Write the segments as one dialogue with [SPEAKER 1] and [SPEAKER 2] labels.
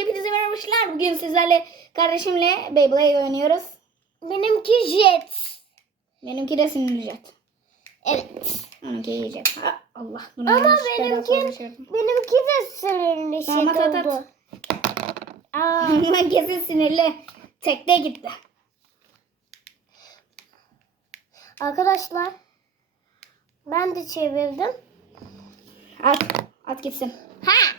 [SPEAKER 1] hepinize merhabalar. Bugün sizlerle kardeşimle Beyblade oynuyoruz.
[SPEAKER 2] Benimki jet.
[SPEAKER 1] Benimki de sinirli jet.
[SPEAKER 2] Evet.
[SPEAKER 1] Onunki yiyecek. Ha, Allah. Bunu
[SPEAKER 2] Ama benimki-. Benimki de sinirli şey
[SPEAKER 1] Tamam, at, at,
[SPEAKER 2] oldu. Aa,
[SPEAKER 1] Kesin sinirli. Tekte gitti.
[SPEAKER 2] arkadaşlar ben de çevirdim.
[SPEAKER 1] At. At gitsin.
[SPEAKER 2] Ha.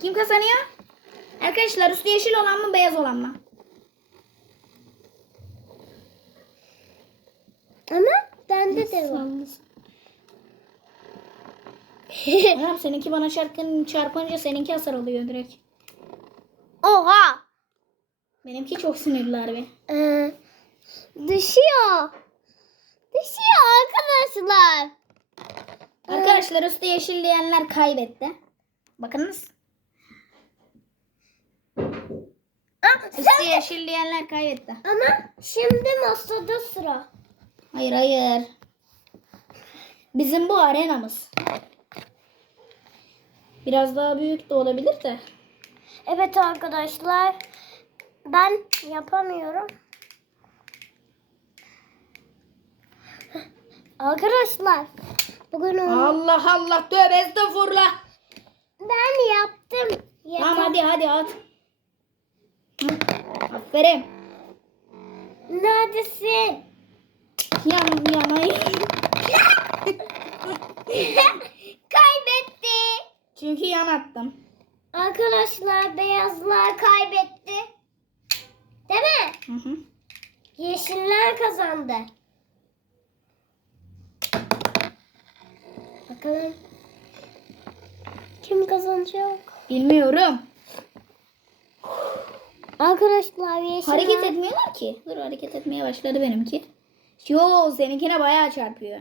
[SPEAKER 1] Kim kazanıyor? Arkadaşlar üstü yeşil olan mı beyaz olan mı?
[SPEAKER 2] Ama bende de var.
[SPEAKER 1] Anam seninki bana çarpın, çarpınca seninki hasar oluyor direkt.
[SPEAKER 2] Oha.
[SPEAKER 1] Benimki çok sinirli harbi.
[SPEAKER 2] Ee, düşüyor. Düşüyor arkadaşlar.
[SPEAKER 1] Arkadaşlar üstü yeşil diyenler kaybetti. Bakınız.
[SPEAKER 2] Aa,
[SPEAKER 1] Üstü yeşil diyenler kaybetti.
[SPEAKER 2] Ama şimdi masada sıra.
[SPEAKER 1] Hayır hayır. Bizim bu arenamız. Biraz daha büyük de olabilir de.
[SPEAKER 2] Evet arkadaşlar. Ben yapamıyorum. Arkadaşlar. Bugün oyun-
[SPEAKER 1] Allah Allah tövbe estağfurullah.
[SPEAKER 2] ben yaptım.
[SPEAKER 1] Tamam hadi hadi at. Aferin.
[SPEAKER 2] Neredesin?
[SPEAKER 1] Yan yanayım.
[SPEAKER 2] Kaybetti.
[SPEAKER 1] Çünkü yan attım.
[SPEAKER 2] Arkadaşlar beyazlar kaybetti. Değil mi?
[SPEAKER 1] Hı hı.
[SPEAKER 2] Yeşiller kazandı. Bakalım. Kim kazanacak?
[SPEAKER 1] Bilmiyorum.
[SPEAKER 2] Arkadaşlar yeşiller.
[SPEAKER 1] Hareket etmiyorlar ki. Dur hareket etmeye başladı benimki. Yo seninkine bayağı çarpıyor.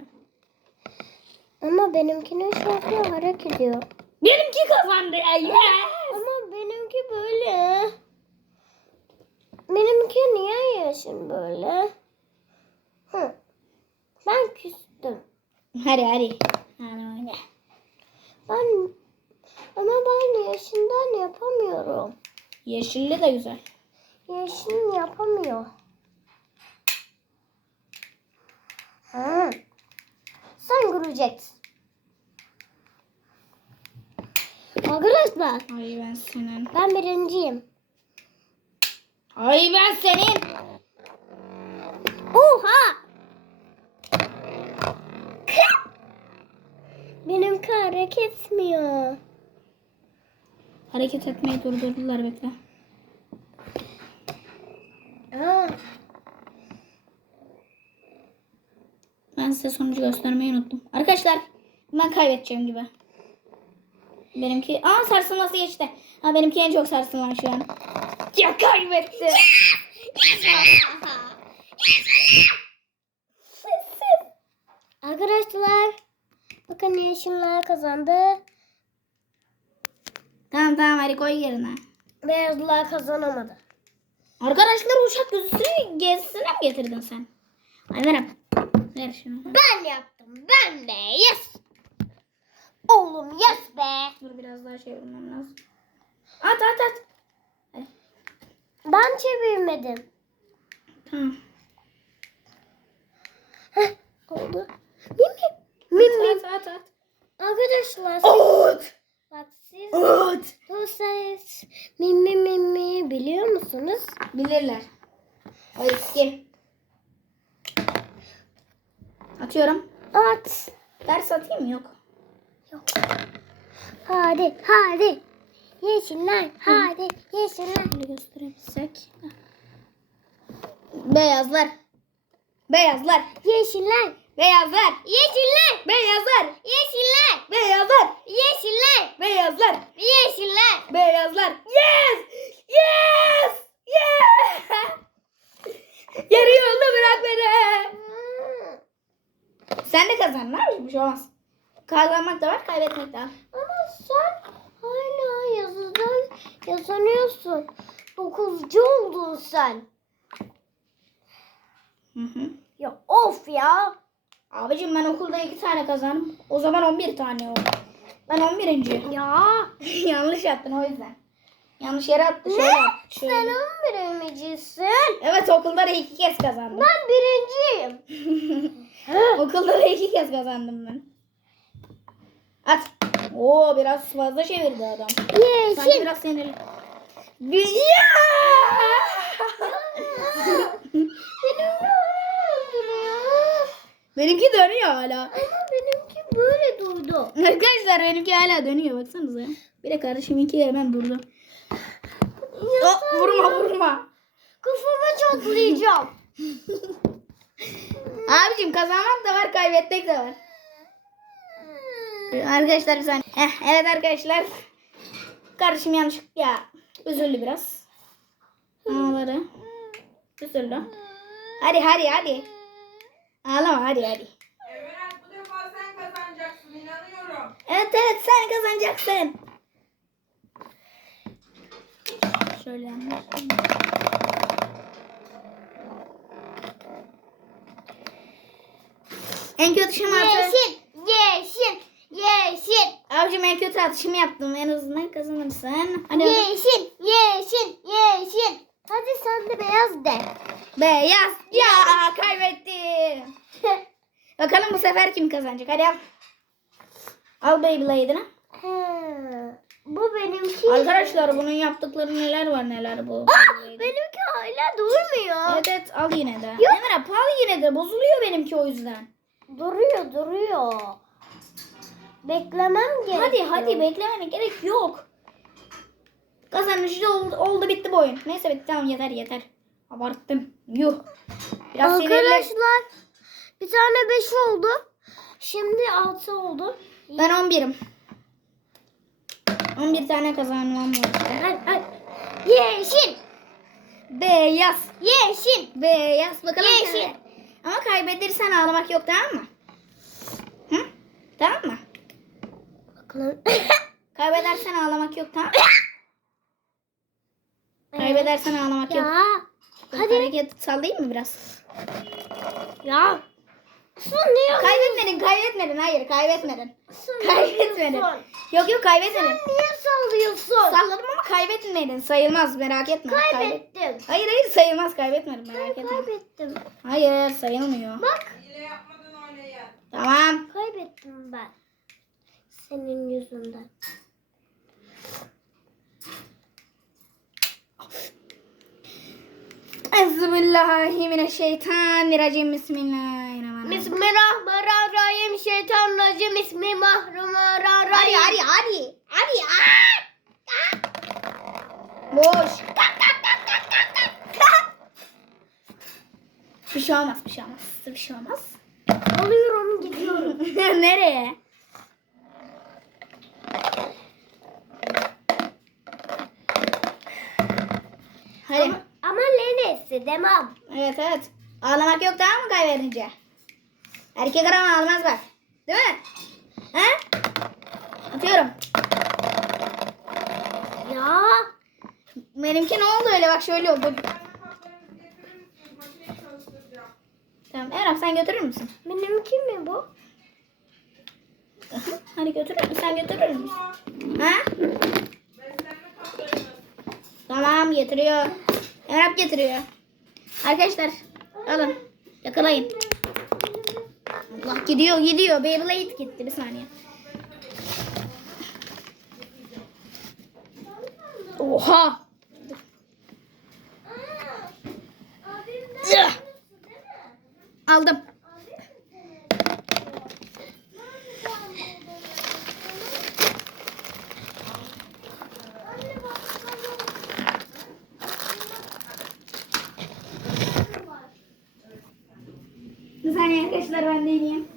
[SPEAKER 2] Ama benimkinin şarkı hareket ediyor.
[SPEAKER 1] Benimki kazandı. Yes.
[SPEAKER 2] Ama benimki böyle. Benimki niye yeşil böyle? Hı. Ben küstüm.
[SPEAKER 1] Hadi hadi. Hadi.
[SPEAKER 2] Ben ama ben yeşilden yapamıyorum.
[SPEAKER 1] Yeşilli de güzel.
[SPEAKER 2] Yeşil yapamıyor. Hı. Sen göreceksin. Arkadaşlar
[SPEAKER 1] Ay ben senin.
[SPEAKER 2] ben birinciyim.
[SPEAKER 1] Ay ben senin.
[SPEAKER 2] Oha! Benimki hareket etmiyor.
[SPEAKER 1] Hareket etmeyi durdurdular bekle. Ben size sonucu göstermeyi unuttum. Arkadaşlar ben kaybedeceğim gibi. Benimki... Aa sarsılması geçti. Ha benimki en çok sarsılan şu an. Ya kaybetti.
[SPEAKER 2] Arkadaşlar bakın yeşiller kazandı.
[SPEAKER 1] tamam tamam hadi koy yerine.
[SPEAKER 2] Beyazlar kazanamadı.
[SPEAKER 1] Arkadaşlar uçak gözüsünü gezisine mi getirdin sen? Ay ver. Ver şunu.
[SPEAKER 2] Ben yaptım. Ben de. Yes. Oğlum yes be.
[SPEAKER 1] Dur biraz daha çevirmem lazım. At at at.
[SPEAKER 2] Ben çevirmedim.
[SPEAKER 1] Tamam.
[SPEAKER 2] Heh, oldu. Mimi. Mimi.
[SPEAKER 1] At at at.
[SPEAKER 2] Arkadaşlar
[SPEAKER 1] At.
[SPEAKER 2] Bak siz bu ses mimi mimi biliyor musunuz?
[SPEAKER 1] Bilirler. O eski. Atıyorum.
[SPEAKER 2] At.
[SPEAKER 1] Ders atayım mı? Yok.
[SPEAKER 2] Yok. Hadi hadi. Yeşiller hadi yeşiller.
[SPEAKER 1] Şöyle gösterebilsek. Beyazlar. Beyazlar.
[SPEAKER 2] Yeşiller.
[SPEAKER 1] Beyazlar.
[SPEAKER 2] Yeşiller.
[SPEAKER 1] Beyazlar.
[SPEAKER 2] Yeşiller.
[SPEAKER 1] Beyazlar.
[SPEAKER 2] Yeşiller.
[SPEAKER 1] Beyazlar.
[SPEAKER 2] Yeşiller.
[SPEAKER 1] Beyazlar. Yes! Yes! Yes! Yarı yolda bırak beni. Sen de kazan. Ne? Bir şey olmaz. Kazanmak da var, kaybetmek de var.
[SPEAKER 2] Ama sen hala yazıdan yazanıyorsun. Dokuzcu oldun sen.
[SPEAKER 1] Hı hı.
[SPEAKER 2] Ya of ya.
[SPEAKER 1] Abicim ben okulda iki tane kazandım. O zaman 11 tane oldu. Ben 11.
[SPEAKER 2] Ya.
[SPEAKER 1] Yanlış attın o yüzden. Yanlış yere attı. Şöyle attı. Şöyle.
[SPEAKER 2] Sen on birincisin.
[SPEAKER 1] Evet okulda da iki kez kazandım.
[SPEAKER 2] Ben birinciyim.
[SPEAKER 1] okulda da iki kez kazandım ben. At. Oo biraz fazla çevirdi adam. Sanki
[SPEAKER 2] Yeşil.
[SPEAKER 1] biraz sinirli. Bir... Ya!
[SPEAKER 2] Benim.
[SPEAKER 1] Benimki dönüyor hala.
[SPEAKER 2] Ama benimki böyle durdu.
[SPEAKER 1] Arkadaşlar benimki hala dönüyor baksanıza. Bir de kardeşiminki hemen durdu. Oh, vurma vurma.
[SPEAKER 2] Kafama çatlayacağım.
[SPEAKER 1] Abicim kazanmak da var kaybetmek de var. Arkadaşlar bir saniye. Heh, evet arkadaşlar. Kardeşim yanlış ya üzüldü biraz. Ağları. Üzüldü. Hadi hadi hadi. Ağlama hadi hadi.
[SPEAKER 3] Evet bu defa sen kazanacaksın inanıyorum.
[SPEAKER 1] Evet evet sen kazanacaksın. Şöyle. En kötü şımartı.
[SPEAKER 2] Yeşil. Yeşil. Yeşil.
[SPEAKER 1] Abicim en kötü atışımı yaptım. En azından kazanırsın. Hadi
[SPEAKER 2] Yeşil. Yeşil. Yeşil. Hadi sen de beyaz de.
[SPEAKER 1] beyaz. Ya kaybettim. Bakalım bu sefer kim kazanacak? Hadi al. Al Beyblade'ini.
[SPEAKER 2] Bu benimki.
[SPEAKER 1] Arkadaşlar bunun yaptıkları neler var neler bu.
[SPEAKER 2] Aa, benimki hala durmuyor.
[SPEAKER 1] Evet evet al yine de. Emre al yine de bozuluyor benimki o yüzden.
[SPEAKER 2] Duruyor duruyor. Beklemem gerekiyor.
[SPEAKER 1] Hadi hadi beklemene gerek yok. Kazanıcı oldu, oldu bitti bu oyun. Neyse bitti tamam yeter yeter. Abarttım. Yuh. Biraz sinirli.
[SPEAKER 2] Bir tane 5 oldu. Şimdi 6 oldu.
[SPEAKER 1] Ben 11'im. 11 tane kazanmam lazım.
[SPEAKER 2] Yeşil.
[SPEAKER 1] Beyaz.
[SPEAKER 2] Yeşil.
[SPEAKER 1] Beyaz. Bakalım.
[SPEAKER 2] Yeşil.
[SPEAKER 1] sen- Ama kaybedersen ağlamak yok tamam mı? Hı? Tamam mı?
[SPEAKER 2] Bakalım.
[SPEAKER 1] Kaybedersen ağlamak yok tamam mı? Kaybedersen ağlamak yok.
[SPEAKER 2] ya.
[SPEAKER 1] Hadi. Hareket sallayayım mı biraz?
[SPEAKER 2] Ya. Sen ne yapıyorsun?
[SPEAKER 1] Kaybetmedin, kaybetmedin. Hayır, kaybetmedin.
[SPEAKER 2] Sen
[SPEAKER 1] Kaybetmedin.
[SPEAKER 2] yapıyorsun?
[SPEAKER 1] Yok yok kaybetmedin.
[SPEAKER 2] Niye sallıyorsun?
[SPEAKER 1] Salladım ama kaybetmedin. Sayılmaz merak etme. Kaybet-
[SPEAKER 2] Kaybettim.
[SPEAKER 1] Hayır hayır sayılmaz kaybetmedim merak
[SPEAKER 2] Ben
[SPEAKER 1] etme.
[SPEAKER 2] kaybettim.
[SPEAKER 1] Hayır sayılmıyor.
[SPEAKER 2] Bak.
[SPEAKER 3] Hile.
[SPEAKER 1] Tamam.
[SPEAKER 2] Kaybettim ben. Senin yüzünden.
[SPEAKER 1] Euzubillahimineşşeytanirracim. Bismillahirrahmanirrahim.
[SPEAKER 2] Bismillahirrahmanirrahim. Şeytanirracim. Bismillahirrahmanirrahim.
[SPEAKER 1] Hadi hadi hadi. Hadi. Aa! Boş. bir şey olmaz, bir şey olmaz. Bir şey olmaz.
[SPEAKER 2] Alıyorum gidiyorum.
[SPEAKER 1] Nereye? Hadi.
[SPEAKER 2] ama, demem.
[SPEAKER 1] Evet evet. Ağlamak yok tamam mı kaybedince? Erkek arama ağlamaz bak. Değil mi? He? Atıyorum.
[SPEAKER 2] Ya.
[SPEAKER 1] Benimki ne oldu öyle bak şöyle oldu. Tamam Erap sen götürür müsün?
[SPEAKER 2] Benimki mi bu?
[SPEAKER 1] Hadi götürür Sen götürür müsün? Ha? Tamam getiriyor. Erap getiriyor. Arkadaşlar alın. Yakalayın. Allah gidiyor gidiyor. Beyblade gitti bir saniye. Oha. Aldım. Saniye arkadaşlar ben de ineyim.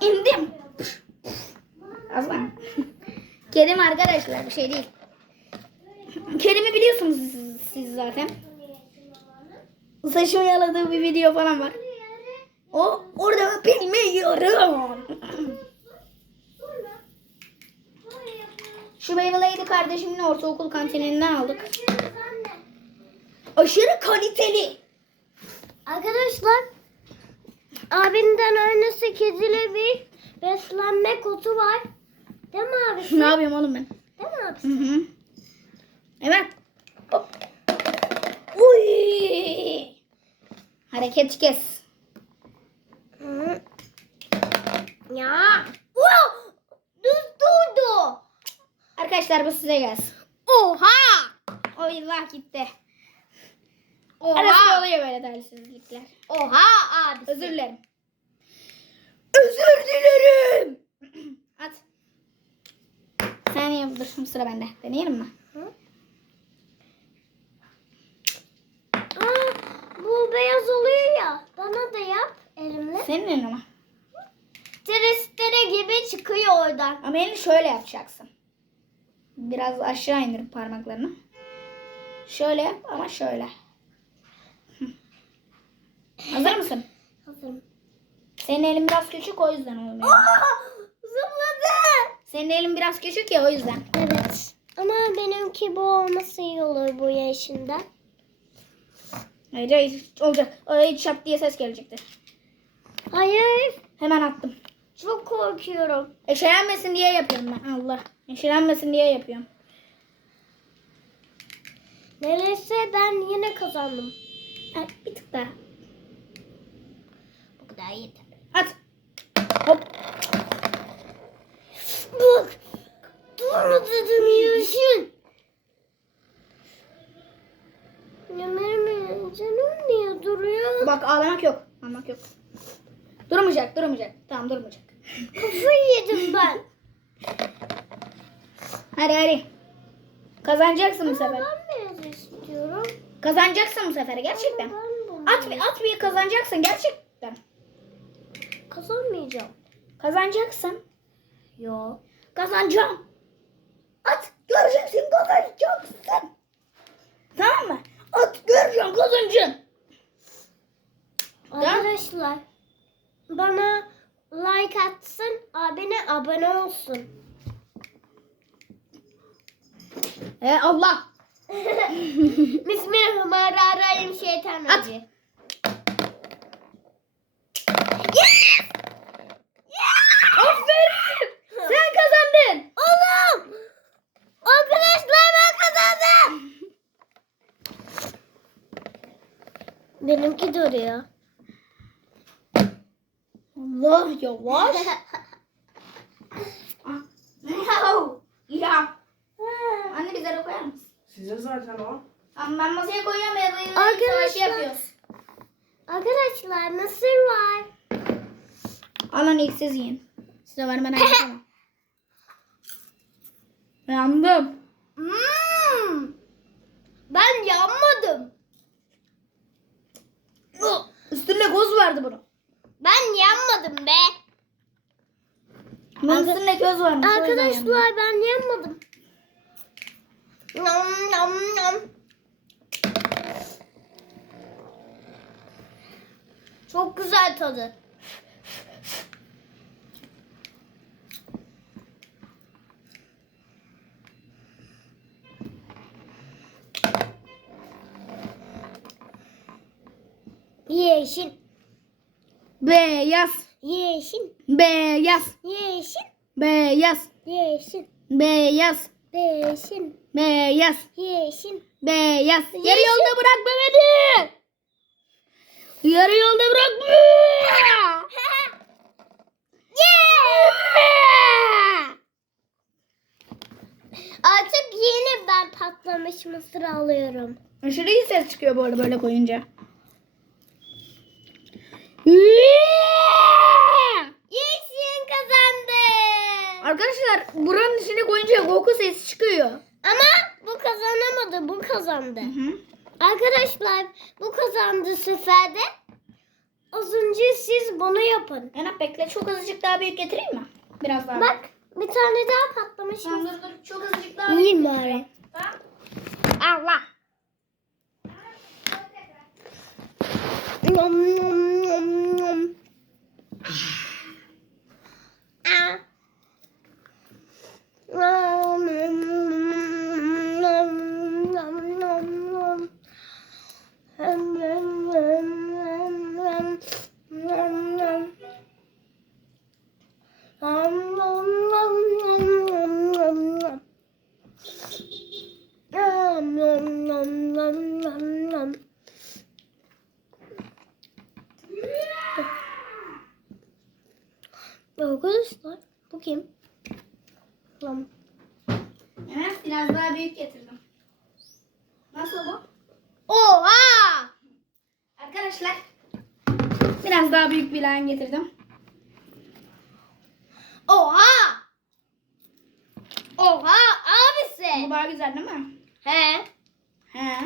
[SPEAKER 1] İndim. Aslan. Kerim arkadaşlar bir şey değil. Kerim'i biliyorsunuz siz, siz zaten. Saçımı yaladığı bir video falan var. O orada bilmiyorum. Şu Beyblade'i kardeşimin ortaokul kantininden aldık. aşırı kaliteli.
[SPEAKER 2] Arkadaşlar abimden aynısı kedili bir beslenme kutu var. Değil mi abi?
[SPEAKER 1] Ne yapayım oğlum ben?
[SPEAKER 2] Değil mi abi?
[SPEAKER 1] Hı hı. Evet. Hop. Uy. Hareket kes.
[SPEAKER 2] Hı. Ya. Wow!
[SPEAKER 1] Arkadaşlar bu size gelsin.
[SPEAKER 2] Oha!
[SPEAKER 1] Allah gitti. Arasında
[SPEAKER 2] Oha!
[SPEAKER 1] oluyor böyle talihsizlikler.
[SPEAKER 2] Oha abi.
[SPEAKER 1] Özür dilerim. Özür dilerim. At. Sen yap dur sıra bende. Deneyelim mi?
[SPEAKER 2] Aa, bu beyaz oluyor ya. Bana da yap elimle.
[SPEAKER 1] Senin elin ama.
[SPEAKER 2] Terestere gibi çıkıyor oradan.
[SPEAKER 1] Ama elini şöyle yapacaksın. Biraz aşağı indir parmaklarını. Şöyle yap ama şöyle. Hazır mısın?
[SPEAKER 2] Hazırım.
[SPEAKER 1] Senin elin biraz küçük o yüzden olmuyor.
[SPEAKER 2] Zıpladı.
[SPEAKER 1] Senin elin biraz küçük ya o yüzden.
[SPEAKER 2] Evet. Ama benimki bu olması iyi olur bu yaşında.
[SPEAKER 1] Hayır hayır olacak. Ay çap diye ses gelecektir.
[SPEAKER 2] Hayır.
[SPEAKER 1] Hemen attım.
[SPEAKER 2] Çok korkuyorum.
[SPEAKER 1] Eşelenmesin diye yapıyorum ben. Allah. Eşelenmesin diye yapıyorum.
[SPEAKER 2] Neredeyse ben yine kazandım.
[SPEAKER 1] Ha, bir tık daha.
[SPEAKER 2] Bu kadar yeter.
[SPEAKER 1] At. Hop.
[SPEAKER 2] Bak. Dur dedim yaşın. Ya benim canım niye duruyor?
[SPEAKER 1] Bak ağlamak yok. Ağlamak yok. Durmayacak durmayacak. Tamam durmayacak.
[SPEAKER 2] Kafayı yedim ben.
[SPEAKER 1] Hadi hadi. Kazanacaksın bu sefer.
[SPEAKER 2] ben beyaz istiyorum.
[SPEAKER 1] Kazanacaksın bu sefer gerçekten.
[SPEAKER 2] Ama ben bunu
[SPEAKER 1] At bir at bir kazanacaksın gerçekten.
[SPEAKER 2] Kazanmayacağım.
[SPEAKER 1] Kazanacaksın.
[SPEAKER 2] Yok.
[SPEAKER 1] Kazanacağım. At göreceksin kazanacaksın. Tamam mı? At göreceksin kazanacaksın.
[SPEAKER 2] Arkadaşlar bana like atsın, abine abone olsun.
[SPEAKER 1] E Allah.
[SPEAKER 2] Bismillahirrahmanirrahim şeytan
[SPEAKER 1] At.
[SPEAKER 2] acı.
[SPEAKER 1] Aferin. Sen kazandın.
[SPEAKER 2] Oğlum! Arkadaşlar ben kazandım. Benimki duruyor.
[SPEAKER 1] Allah yavaş. Ah. ya. Anne bize de koyar mısın?
[SPEAKER 3] Zaten o.
[SPEAKER 1] Ama ben masaya koyuyorum ya. böyle
[SPEAKER 2] Arkadaşlar.
[SPEAKER 1] Savaşı yapıyoruz.
[SPEAKER 2] Arkadaşlar mısır var.
[SPEAKER 1] Alın ilk siz yiyin. Size var ben yapamam. Yandım.
[SPEAKER 2] Hmm. Ben yanmadım.
[SPEAKER 1] Üstünde göz vardı bunun.
[SPEAKER 2] Ben yanmadım be.
[SPEAKER 1] Bunun üstünde göz varmış. o yüzden yandım.
[SPEAKER 2] Arkadaşlar ben yanmadım. Nom nom nom. Çok güzel tadı. Yeşil,
[SPEAKER 1] Beyaz.
[SPEAKER 2] yeşil,
[SPEAKER 1] Beyaz.
[SPEAKER 2] yeşil,
[SPEAKER 1] Beyaz.
[SPEAKER 2] yeşil,
[SPEAKER 1] Beyaz.
[SPEAKER 2] Yeşil,
[SPEAKER 1] Beyaz.
[SPEAKER 2] yeşil.
[SPEAKER 1] Beyaz. Yarı yolda bırakma beni. Yarı yolda bırakma.
[SPEAKER 2] Artık yeni ben patlamış mısır alıyorum.
[SPEAKER 1] Aşırı iyi ses çıkıyor bu arada böyle koyunca.
[SPEAKER 2] Yeşil kazandı.
[SPEAKER 1] Arkadaşlar buranın içine koyunca koku sesi çıkıyor.
[SPEAKER 2] Ama bu kazanamadı. Bu kazandı.
[SPEAKER 1] Hı.
[SPEAKER 2] Arkadaşlar bu kazandı seferde. Az önce siz bunu yapın.
[SPEAKER 1] Enap bekle çok azıcık daha büyük getireyim mi? Biraz daha.
[SPEAKER 2] Bak bir tane daha patlamış
[SPEAKER 1] Tamam dur dur çok azıcık daha
[SPEAKER 2] Yiyeyim bari.
[SPEAKER 1] Tamam.
[SPEAKER 2] Allah. Nom nom nom. Ah. Nom nom nom nom nom nom. Arkadaşlar bu kim? Lan.
[SPEAKER 1] Evet biraz daha büyük getirdim. Nasıl bu?
[SPEAKER 2] Oha!
[SPEAKER 1] Arkadaşlar biraz daha büyük bir lan getirdim.
[SPEAKER 2] Oha! Oha
[SPEAKER 1] Bu
[SPEAKER 2] abisi.
[SPEAKER 1] daha güzel değil mi?
[SPEAKER 2] He.
[SPEAKER 1] He.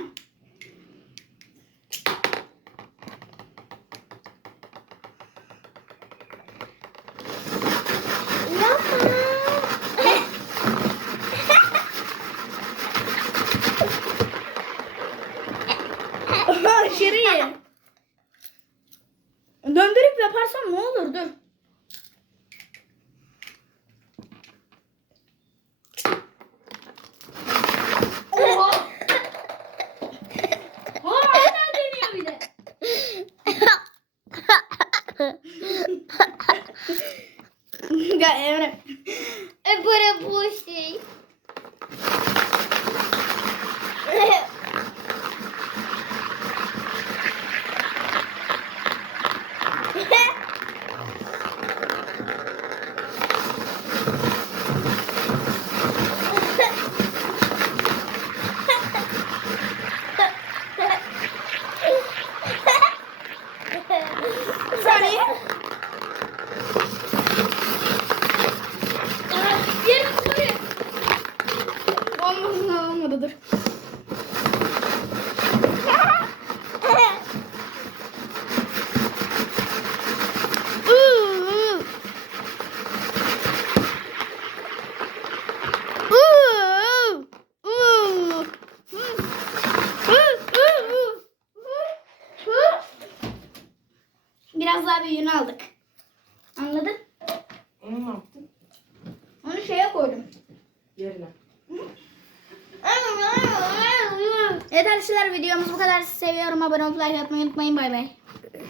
[SPEAKER 1] Evet arkadaşlar videomuz bu